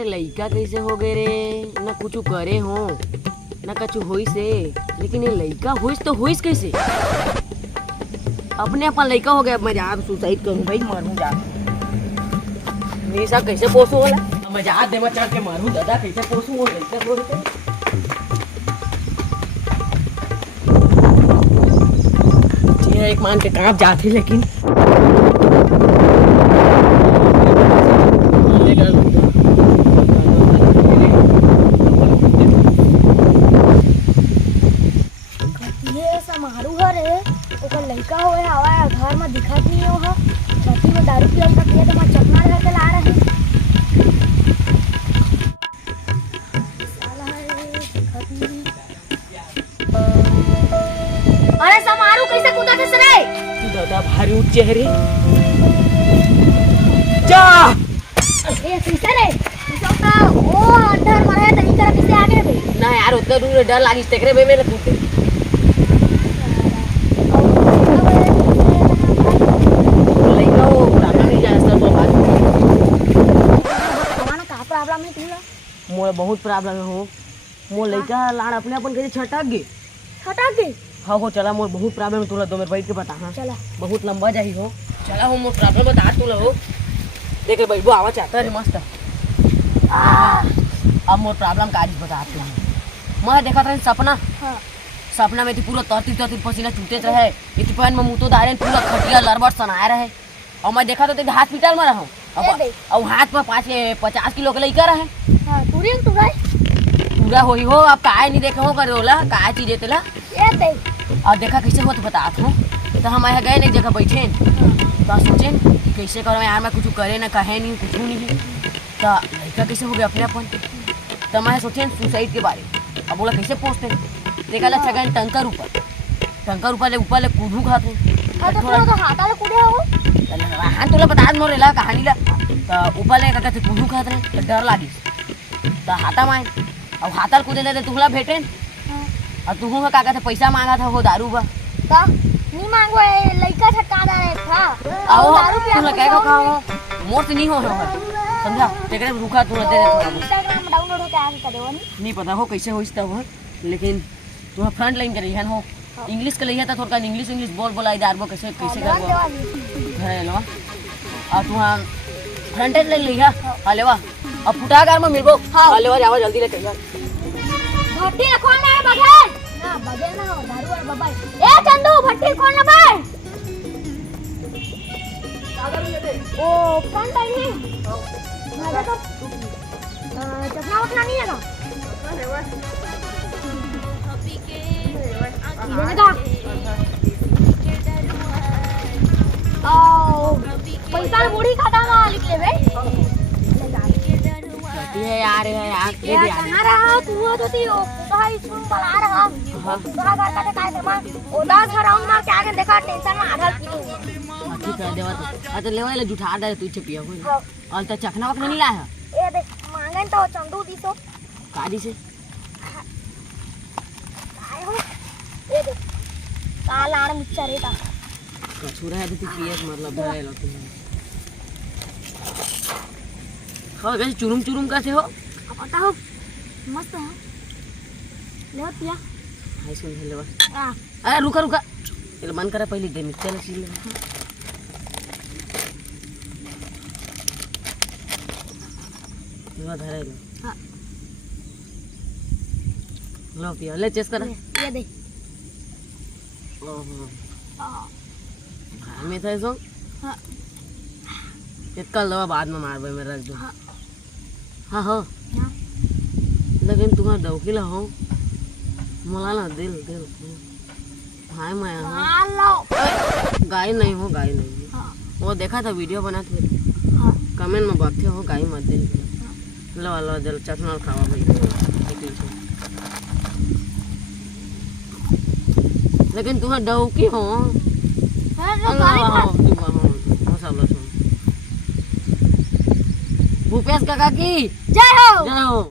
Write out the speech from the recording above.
अरे लइका कैसे हो गए रे, न कुछ करे हो न कछु होइस से, लेकिन ये लइका होइस तो होइस कैसे? अपने अपन लइका हो गया। मैं जा सुसाइड करूं भाई, मरूं जा। हमेशा कैसे पोसू होला, मैं जा दे में चढ़ के मारूं दादा, कैसे पोसू वो लइका हो गए। एक मान के कांप जाती, लेकिन ये समारू हरे ओकर लइका होए हवा घर में दिखत नहीं हो ह छठी में दारू पियल तक ये तो मैं चकना घर के ला रहे साला है दिखत नहीं। अरे समारू कैसे कूदा थे रे? दादा भारी ऊंचे है रे, जा ए कैसे रे कैसे का ओ अंदर मरे तनी कर कैसे आगे बे ना यार, उतना दूर डर लागी तेरे बे मेरे कूदे। लइका हो पुराना नहीं जा सब बात। तुम्हारा का प्रॉब्लम है तुला? मोर बहुत प्रॉब्लम हो, मोर लइका लाड़ अपने अपन कैसे छटक गे। छटा दे हाँ हो चला, मोर बहुत प्रॉब्लम तुला दो मेरे बैठ के बता। हाँ चला बहुत लंबा जाही हो, चला हो मोर प्रॉब्लम बता तुला हो। देख बैठो आवाज आता रे मस्त। अब मोर प्रॉब्लम काज बताते हैं। मैं देखा था सपना, हां सपना में थी पूरा तरती पसीना छूटते रहे, इतनी पैन में मुँह तो दायरे पूरा खटिया लड़बड़ सनाए रहे। और मैं देखा तो हॉस्पिटल में रहूँ, अब हाथ में 50 किलो के लइका रहे। हां तुरंत तू गए पूरा होई हो, अब काहे नहीं देखे हो करे होला काहे चीज देला। ये देख और देखा कैसे हो तो बतात हूँ। तो हम यहाँ गए एक जगह बैठे तो सोचे कि कैसे करो यार, मैं कुछ करे ना कहे नहीं कुछ नहीं। तो लड़का कैसे हो गया अपने अपन, तो मैं सोचे सुसाइड के बारे। अब बोला कैसे पोस्टे, देखा ला छगन टंकर ऊपर ले कूदू खाते। हां तो थोड़ा तो हाथ आले कूदे हो हाँ तोला बता मोरे ला कहानी ला। तो ऊपर ले कहते कूदू खात रहे तो डर लागी, तो हाथा माए अब हाथाल कूदे दे तुहला भेटे। हां और तुहू का कहते पैसा मांगा था हो दारू बा का नहीं मांगो ए लइका छटका दे रे था आओ दारू पिया तुला कह खाओ मोर से नहीं हो समझा। तेरे रुका तुला दे दे इंस्टाग्राम डाउनलोड होके आके कर देवनी नहीं पता हो कैसे हो तब, लेकिन तू फ्रंट लाइन के रही हो इंग्लिश के लिए था थोड़ा इंग्लिश बोला इधर कैसे कैसे कर हेलो। और तू हाँ फ्रंट ले लिया हाले वाह, अब फुटागार में मिलबो हाले वाह जावा जल्दी ले कहिया भट्टी खोल ना बगल ना बगल ना हो दारू और बबाई ए चंदू भट्टी खोल ना बे ओ फ्रंट आई नहीं मजा तो चपना वपना नहीं है ना पैसा बूढ़ी खाता ना लिख ले बे यार ये कहां रहा तू तो थी ओ भाई स्कूल पढ़ा रहा तोरा घर का काय दे मां ओ 10 राउंड मार के आगे देखा टेंशन में आधा किलो ठीक है देवा तो अच्छा लेवा ले जुठा दे तू इच्छे पिया हो। और तो चखना वखना नहीं लाया ए देख मांगन तो चंदू दिसो कादी से काय हो ए देख काल आड़ मिक्सर रेता कछुरा है तो पियस मतलब है लो तुम खाओ कैसे चुरुम का से हो पता हो मस्त है ले पिया हाय सुन ले लेवा। आ अरे रुका ये मन करे पहले दे मिक्सर चीज ले धरे लो। हां लो पिया ले चेस कर ये दे ओहो हां में था सो हां इतना दवा बाद में मार भाई मेरा रख दो। हां हाँ हो हां लेकिन तुम्हारा दौकीला हो मोला ना दिल हाय मैं मान लो गाय नहीं हो गाय नहीं हां वो देखा था वीडियो बना थे हां कमेंट में बात हो गाय मत दिल लो दिल चखना खावा भाई। लेकिन तुम्हारा दौकी हो भूपेश काका की जय हो जय हो।